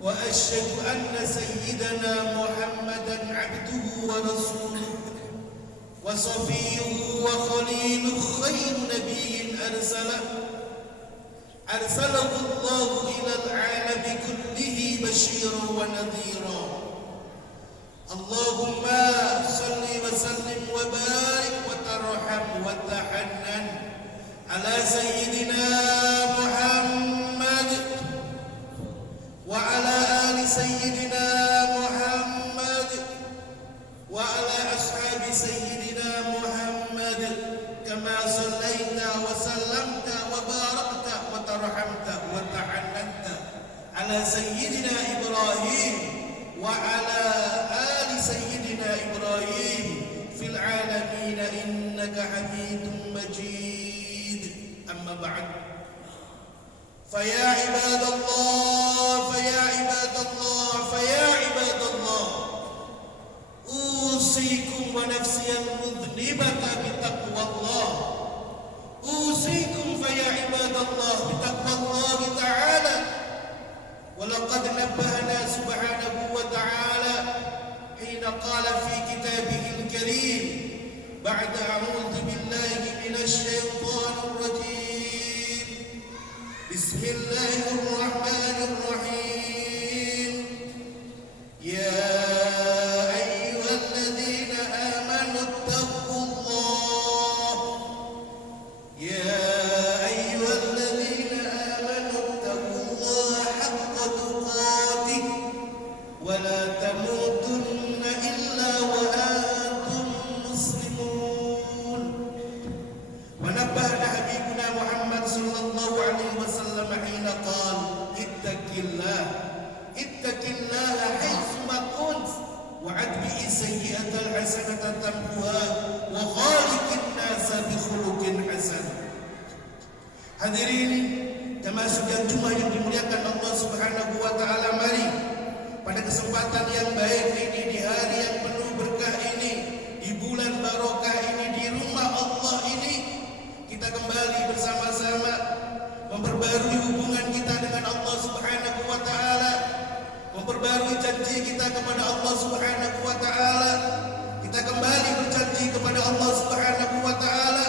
وأشهد أن سيدنا محمدا عبده ورسوله وصفيه وخليله خير نبي أرسله الله إلى العالم كله بشيرا ونذيرا. اللهم صل وسلم وبارك وترحم وتحنن على سيدنا محمد وعلى آل سيدنا محمد وعلى أصحاب سيدنا محمد كما صليت وسلمت وباركت وترحمت وتحننت على سيدنا إبراهيم وعلى آل سيدنا إبراهيم في العالمين إنك حميد مجيد. أما بعد فيا عباد الله فيا عباد الله فيا عباد الله أوصيكم ونفسي المذنبة بتقوى الله. أوصيكم فيا عباد الله بتقوى الله تعالى. ولقد نبهنا سبحانه وتعالى حين قال في كتابه الكريم بعد أعوذ بالله من الشيطان الرجيم بسم الله الرحمن الرحيم يا أيها الذين آمنوا اتقوا الله يا أيها الذين آمنوا اتقوا الله حق تقاته ولا تموتن إلا وأنتم مسلمون. ونبهنا حبيبنا محمد صلى الله عليه وسلم حين قال اتق الله حيثما كنت وأتبع السيئة الحسنة تمحها وخالق الناس بخلق حسن. Hadirin termasuk yang Jumat yang dimuliakan Allah Subhanahu wa taala, mari pada kesempatan yang baik ini, di hari yang penuh berkah ini, di bulan barokah ini, di rumah Allah ini, kita kembali bersama-sama memperbarui hubungan kita dengan Allah Subhanahu wa taala, memperbarui janji kita kepada Allah Subhanahu wa taala. Kita kembali berjanji kepada Allah Subhanahu wa taala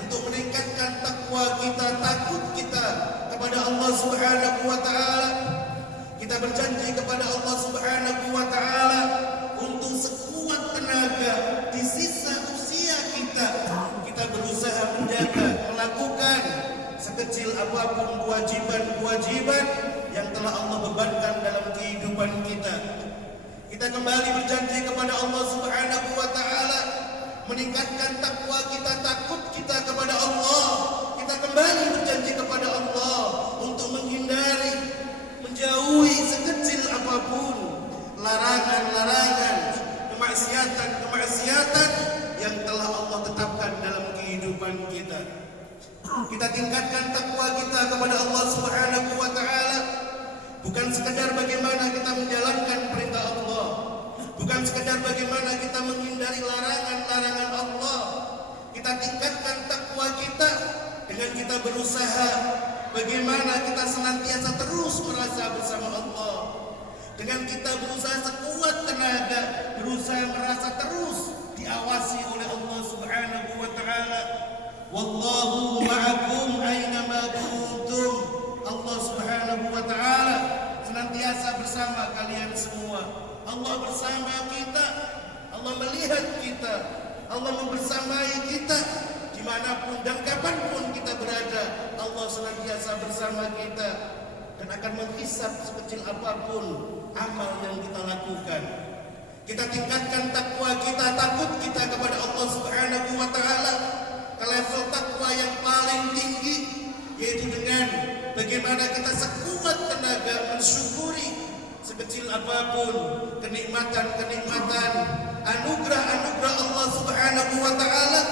untuk meningkatkan takwa kita, takut kita kepada Allah Subhanahu wa taala. Kita berjanji kepada Allah Subhanahu wa taala untuk sekuat tenaga di sisa usia kita berusaha menjaga, melakukan sekecil apapun kewajiban-kewajiban yang telah Allah bebankan dalam kehidupan kita. Kita kembali berjanji kepada Allah Subhanahu wa taala meningkatkan takwa kita, takut kita kepada Allah. Kita kembali berjanji kepada Allah untuk menghindari, menjauhi sekecil apapun larangan-larangan, kemaksiatan yang telah Allah tetapkan dalam kehidupan kita. Kita tingkatkan takwa kita kepada Allah Subhanahu wa taala, bukan sekadar bagaimana kita menjalankan perintah Allah, bukan sekadar bagaimana kita menghindari larangan-larangan Allah. Kita tingkatkan takwa kita dengan kita berusaha bagaimana kita senantiasa terus merasa bersama Allah, dengan kita berusaha sekuat tenaga, berusaha merasa terus diawasi oleh Allah Subhanahu wa taala. Wallahu ma'akum aina ma kuntum. Allah Subhanahu wa taala senantiasa bersama kalian semua. Allah bersama kita, Allah melihat kita, Allah membersamai kita dimanapun dan kapanpun kita berada. Allah senantiasa bersama kita dan akan menghisab sekecil apapun amal yang kita lakukan. Kita tingkatkan takwa kita, takut kita kepada Allah Subhanahu wa taala ke level takwa yang paling tinggi, yaitu dengan bagaimana kita sekuat tenaga mensyukuri sekecil apapun kenikmatan-kenikmatan, anugerah-anugerah Allah Subhanahu wa taala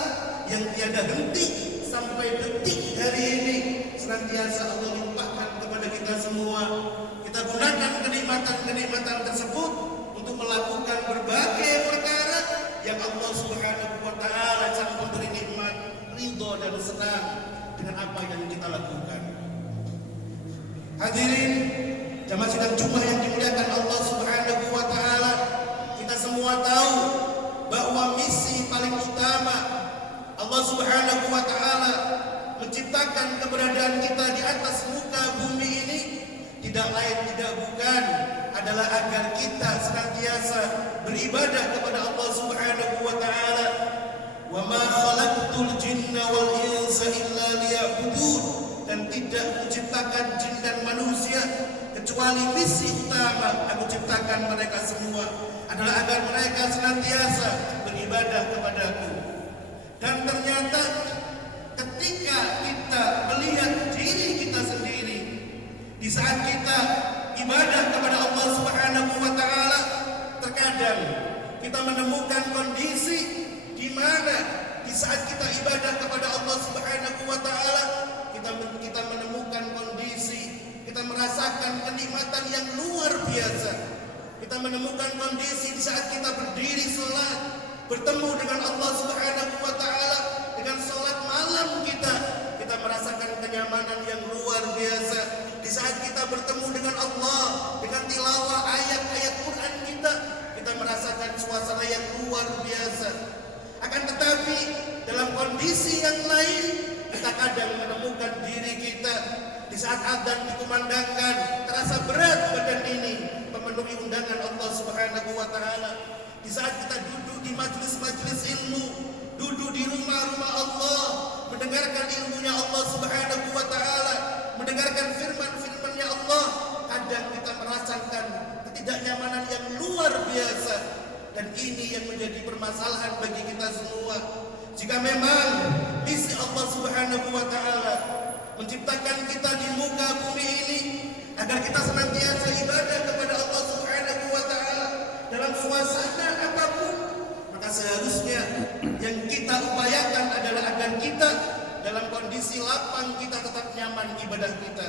yang tiada henti sampai detik hari ini senantiasa Allah limpahkan kepada kita semua. Kita gunakan kenikmatan-kenikmatan tersebut untuk melakukan berbagai perkara yang Allah Subhanahu wa taala sang pemberi nikmat ridho dan senang dengan apa yang kita lakukan. Hadirin jamaah sidang Jumat yang dimuliakan tidak lain tidak bukan adalah agar kita senantiasa beribadah kepada Allah Subhanahu wa taala. Wa ma khalaqtul jinna wal insa illa liya'budun, dan tidak menciptakan jin dan manusia kecuali misi utama aku ciptakan mereka semua adalah agar mereka senantiasa beribadah kepadaku. Dan ternyata ketika kita melihat diri kita sendiri di saat kita ibadah kepada Allah Subhanahu wa taala, terkadang kita menemukan kondisi di mana di saat kita ibadah kepada Allah Subhanahu wa taala kita menemukan kondisi kita merasakan kenikmatan yang luar biasa. Kita menemukan kondisi di saat kita berdiri salat bertemu dengan Allah Subhanahu wa taala dengan salat malam kita merasakan kenyamanan yang luar biasa. Di saat kita bertemu dengan Allah dengan tilawah ayat-ayat Quran kita merasakan suasana yang luar biasa. Akan tetapi dalam kondisi yang lain kita kadang menemukan diri kita di saat adzan dikumandangkan terasa berat badan ini memenuhi undangan Allah Subhanahu wa taala. Di saat kita duduk di majelis-majelis ilmu, duduk di rumah-rumah Allah, mendengarkan ilmunya Allah Subhanahu wa taala, mendengarkan firman-firman-Nya Allah, kadang kita merasakan ketidaknyamanan yang luar biasa. Dan ini yang menjadi permasalahan bagi kita semua. Jika memang misi Allah Subhanahu wa taala menciptakan kita di muka bumi ini agar kita senantiasa ibadah kepada Allah Subhanahu wa taala dalam suasana apapun, maka seharusnya yang kita upayakan adalah agar kita dalam kondisi lapang kita tetap nyaman ibadah kita,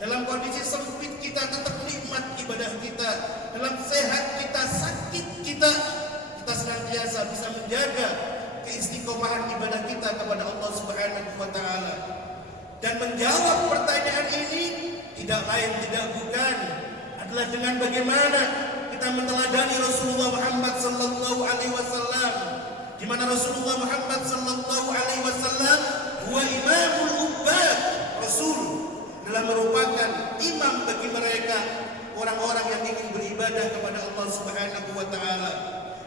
dalam kondisi sempit kita tetap nikmat ibadah kita, dalam sehat kita, sakit kita senantiasa bisa menjaga keistiqomahan ibadah kita kepada Allah Subhanahu wa taala. Dan menjawab pertanyaan ini tidak lain tidak bukan adalah dengan bagaimana kita meneladani Rasulullah Muhammad sallallahu alaihi wasallam, di mana Rasulullah Muhammad sallallahu alaihi wasallam huwa imamul ubbad. Rasul adalah merupakan imam bagi mereka orang-orang yang ingin beribadah kepada Allah Subhanahu wa taala.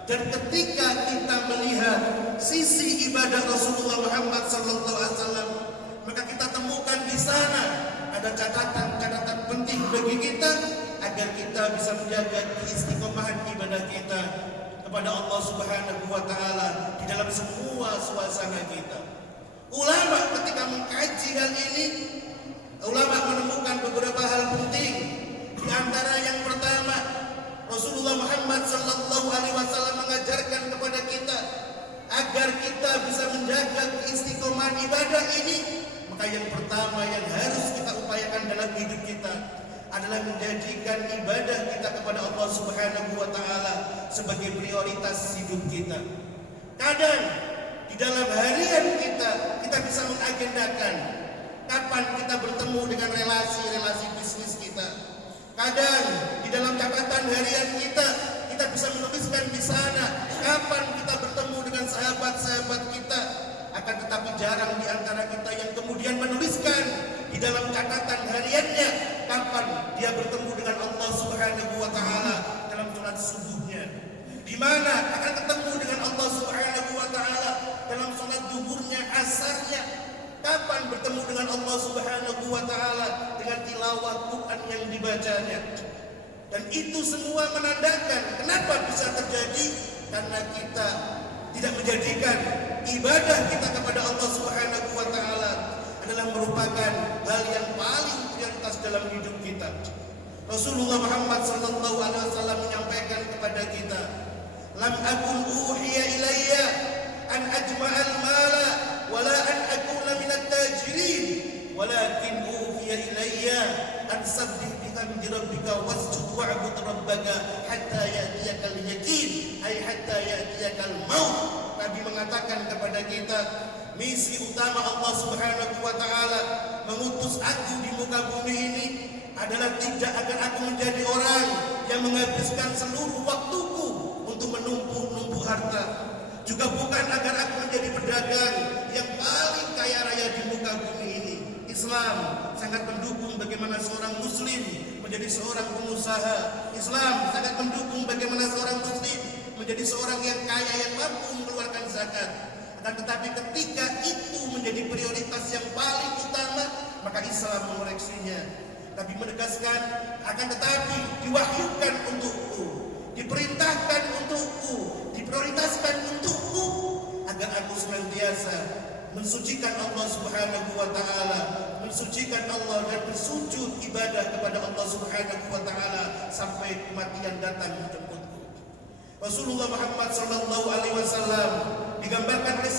Dan ketika kita melihat sisi ibadah Rasulullah Muhammad sallallahu alaihi wasallam, maka kita temukan di sana ada catatan-catatan penting bagi kita agar kita bisa menjaga keistiqomahan ibadah kita kepada Allah Subhanahu wa taala di dalam semua suasana kita. Ulama ketika mengkaji hal ini, ulama menemukan beberapa hal penting. Di antara yang pertama, Rasulullah Muhammad sallallahu alaihi wasallam mengajarkan kepada kita agar kita bisa menjaga keistiqomahan ibadah ini, maka yang pertama yang harus kita upayakan dalam hidup kita adalah menjadikan ibadah kita kepada Allah Subhanahu wa taala sebagai prioritas hidup kita. Kadang di dalam harian kita bisa mengagendakan kapan kita bertemu dengan relasi-relasi bisnis kita. Kadang di dalam catatan harian kita bisa menuliskan di sana kapan kita bertemu dengan sahabat-sahabat kita. Akan tetapi jarang di antara kita yang kemudian menuliskan di dalam catatan hariannya kapan dia bertemu dengan Allah Subhanahu wa taala dalam salat subuhnya, di mana akan ketemu dengan Allah Subhanahu wa taala dalam salat zuhurnya, asarnya, kapan bertemu dengan Allah Subhanahu wa taala dengan tilawah Quran yang dibacanya. Dan itu semua menandakan kenapa bisa terjadi, karena kita tidak menjadikan ibadah kita kepada Allah Subhanahu wa taala adalah merupakan hal yang paling prioritas dalam hidup kita. Rasulullah Muhammad sallallahu alaihi wasallam menyampaikan kepada kita, "Lam akun uhiya ilayya an ajma'al mala wala an akuna minat tajirin, walakin uhiya ilayya an sabbih bihamdi rabbika wasjud wa'bud rabbaka hatta ya'tiyakal yaqin, ay hatta ya'tiyakal maut." Nabi mengatakan kepada kita, misi utama Allah Subhanahu wa taala mengutus aku di muka bumi ini adalah tidak agar aku menjadi orang yang menghabiskan seluruh waktuku untuk menumpuk-numpuk harta, juga bukan agar aku menjadi pedagang yang paling kaya raya di muka bumi ini. Islam sangat mendukung bagaimana seorang muslim menjadi seorang pengusaha. Islam sangat mendukung bagaimana seorang muslim menjadi seorang yang kaya yang mampu mengeluarkan zakat. Akan tetapi ketika itu menjadi prioritas yang paling utama, maka Islam mengoreksinya. Tapi menegaskan, akan tetapi diwahyukan untukku, diperintahkan untukku, diprioritaskan untukku, agar aku senantiasa mensucikan Allah Subhanahu wa taala, mensucikan Allah dan bersujud ibadah kepada Allah Subhanahu wa taala sampai kematian datang menjemputku. Rasulullah Muhammad sallallahu alaihi wasallam digambarkan oleh